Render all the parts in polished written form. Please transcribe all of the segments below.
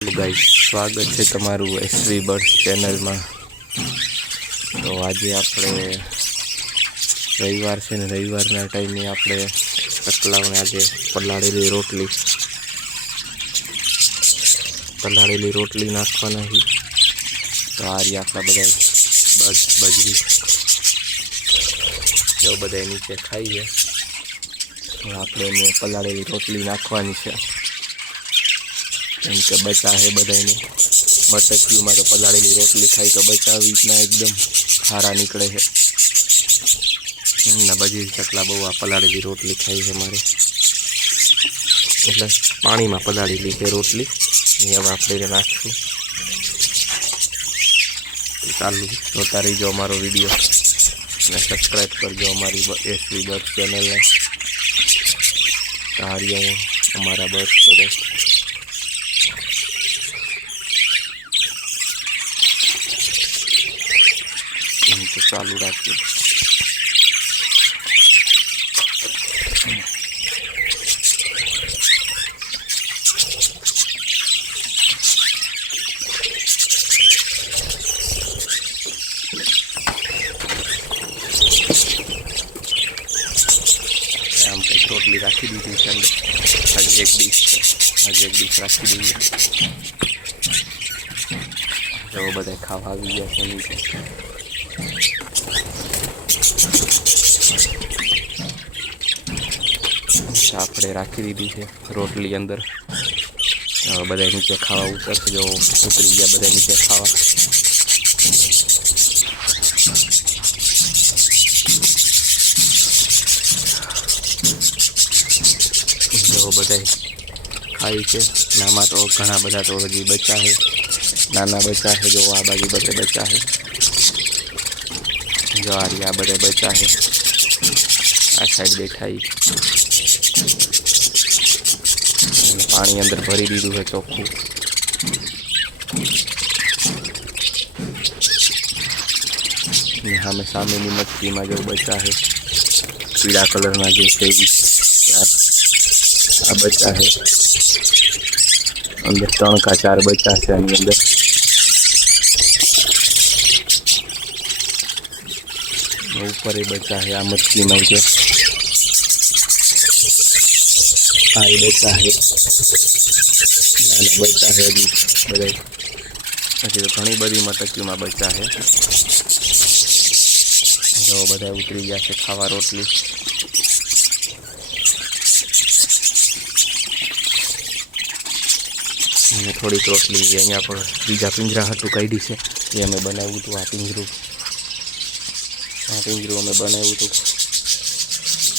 ગાઈસ, સ્વાગત છે તમારું એસવી બર્ડ્સ ચેનલમાં। તો આજે આપણે રવિવાર છે ને રવિવારના ટાઈમે આપણે ચકલાઓને આજે પલાળેલી રોટલી નાખવાના છે। તો આ રહ્યા આપણા બધા બર્ડ્સ બજરી જો બધા નીચે ખાઈએ। આપણે એને પલાળેલી રોટલી નાખવાની છે કેમ કે બચા છે બધાને મટકીમાં તો પલાળેલી રોટલી ખાઈ તો બચા આવી રીતના એકદમ ખારા નીકળે છે। બધી ચકલા બહુ આ પલાળેલી રોટલી ખાઈ છે મારે, એટલે પાણીમાં પલાળેલી છે રોટલી એ હવે આપણે નાખશું। તો ચાલુ જોતા રહીજો અમારો વિડીયો અને સબસ્ક્રાઈબ કરજો અમારી એસવી બર્ડ્સ ચેનલને। કાર્ય અમારા બર્ડ્સ બધા તો ચાલુ રાખજો। આમ કંઈક રોટલી રાખી દીધી છે અંદર, હજી એક ડીશ રાખી દઈએ। જો બધા ખાવા આવી ગયા છે નીચે। આપણે રાખી દીધી છે રોટલી અંદર, બધા નીચે ખાવા ઉતરશે। જો ઉતરી ગયા બધા નીચે ખાવા। જો બધા ખાઈ છે, નામાં તો ઘણા બધા તો હજી બચા છે, નાના બચા છે। જો આ બાજુ બધે બચા છે, જો આ રહ્યા બધે બચા છે, આ સાઈડ દેખાય। પાણી અંદર ભરી દીધું છે ચોખ્ખું। સામેની મટકીમાં જો બચા છે પીળા કલરના જે છે આ બચા છે, અંદર 3 का 4 બચા છે આની અંદર। ઉપર એ બચા છે, આ મટકીમાં છે, આ એ બચા છે, નાના બચા છે હજી બધા। હજી તો ઘણી બધી મટકીમાં બચા છે। જો બધા ઉતરી ગયા છે ખાવા રોટલી। અને થોડીક રોટલી અહીંયા પણ બીજા પિંજરા હતું કાઢી છે, એ અમે બનાવ્યું હતું। આ પિંજરું અમે બનાવ્યું હતું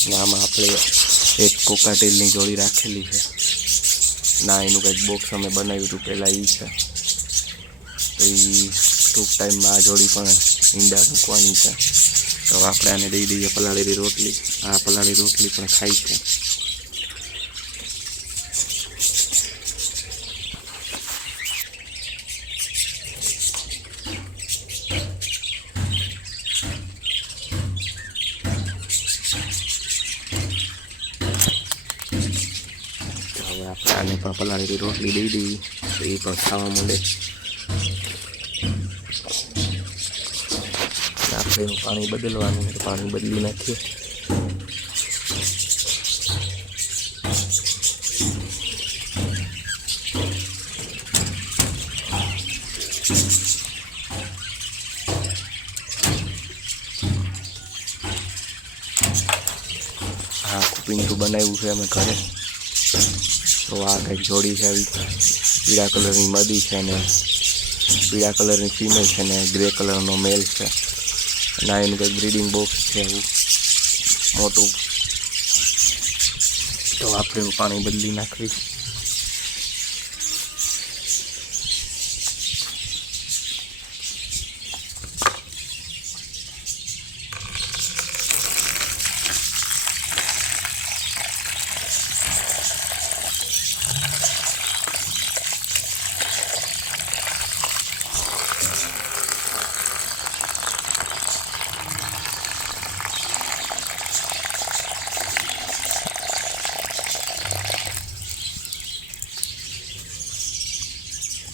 ને આમાં આપણે એક કોકાટેલની જોડી રાખેલી છે ના, એનું કંઈક બોક્સ અમે બનાવ્યું હતું પહેલાં એ છે। તો એ ટૂંક ટાઈમમાં આ જોડી પણ ઈંડા મૂકવાની છે। તો આપણે આને દઈ દઈએ પલાળેલી રોટલી। આ પલાળેલી રોટલી પણ ખાઈ છે। હવે આપણે આને પણ પલાળેલી રોટલી દઈ દઈએ તો એ પણ ખાવા માંડે। આપણે એનું પાણી બદલવાનું, તો પાણી બદલી નાખીએ। હા, પિંટુ બનાવ્યું છે અમે ઘરે। તો આ કંઈક જોડી છે આવી પીળા કલરની મદી છે ને પીળા કલરની ફિમેલ છે ને ગ્રે કલરનો મેલ છે। અને એનું કંઈક બ્રીડિંગ બોક્સ છે એવું મોટું। તો આપણે એવું પાણી બદલી નાખવી।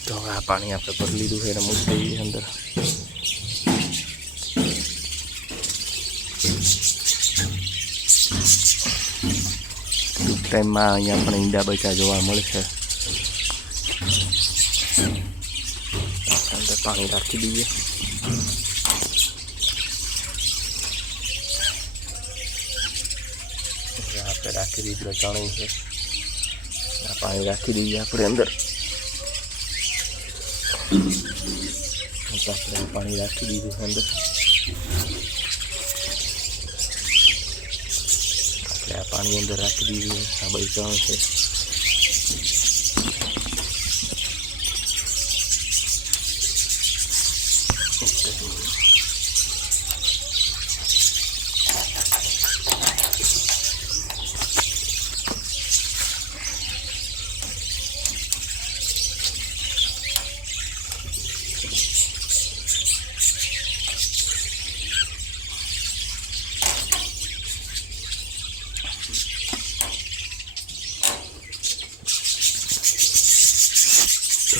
तो आ पानी આપણે ભરી લીધું છે અને મૂકી અંદર ટાઈમમાં અહીંયા પણ ઈંડા બચા જોવા મળશે. અંદર પાણી રાખી દઈએ. આપણે રાખી દીધું ચણું છે. પાણી રાખી દઈએ આપણે અંદર. આપણે પાણી રાખી દીધું છે અંદર. આપણે આ પાણી અંદર રાખી દીધું. આ બધી ચણ છે.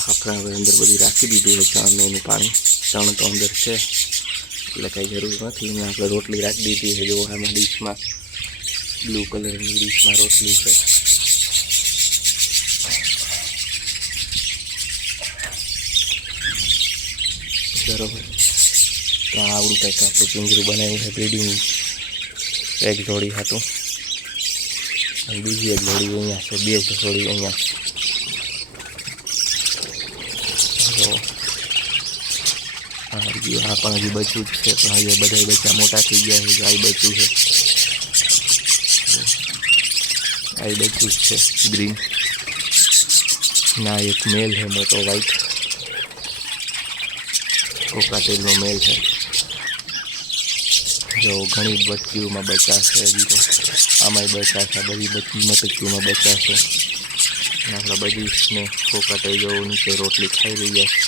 આપણે હવે અંદર બધી રાખી દીધું છે ચણ એનું પાણી. ચણ તો અંદર છે એટલે કંઈ જરૂર નથી. એમાં આપણે રોટલી રાખી દીધી છે. જો આમાં ડીશમાં બ્લુ કલરની ડીશમાં રોટલી છે. બરોબર. તો આવડું કંઈક આપણું પિંજરું બનાવ્યું છે બ્રીડિંગ એક જોડી હતું અને બીજી એક જોડી અહીંયા છે. બે જોડી અહીંયા છે. આ પણ હજી બચ્યું જ છે પણ હવે બધા બચ્ચા મોટા થઈ ગયા છે. આ બચ્યું છે. આ બચ્યું જ છે ગ્રીન. ના એક મેલ છે મોટો વ્હાઈટ કોકાટેલનો મેલ છે. જો ઘણી બચ્ચીઓમાં બચ્ચા છે. હજી તો આમાંય બચ્ચા છે. બધી મટકીઓમાં બચ્ચા છે. આપણા બધી કોકાટેલ જો નીચે રોટલી ખાઈ રહ્યા છે.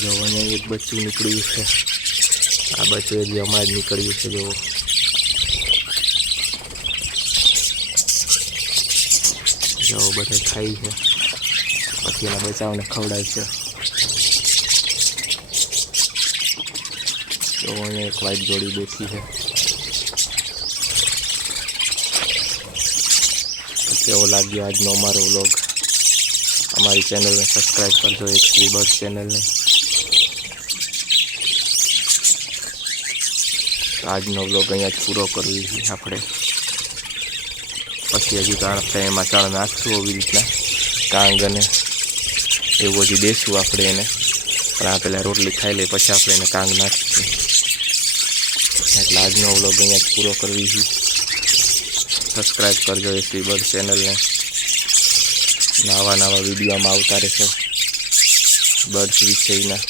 જો અહીંયા એક બચ્ચું નીકળ્યું છે. આ બચ્ચું હજી હમણાં જ નીકળ્યું છે. જો બધા ખાઈ છે પછી એના બચ્ચાઓને ખવડાય છે. તો અહીંયા એક વ્હાઈટ જોડી બેઠી છે. કેવો લાગ્યો આજનો અમારો વ્લોગ? અમારી ચેનલને સબસ્ક્રાઈબ કરજો. HP બર્ડ ચેનલને. આજનો વ્લોગ અહીંયા જ પૂરો કરવી છે આપણે. પછી હજી તો આપણે એમાં ચણ નાખશું એવી રીતના કાંગ અને એવું હજી દેશું આપણે એને. પણ આ પહેલાં રોટલી ખાઈ લઈએ પછી આપણે એને કાંગ નાખીશું. એટલે આજનો વ્લોગ અહીંયા જ પૂરો કરવી છે. સબસ્ક્રાઈબ કરજો HP બર્ડ ચેનલને. નવા વિડીયોમાં આવતા રહેશે બર્ડ્સ વિશેના.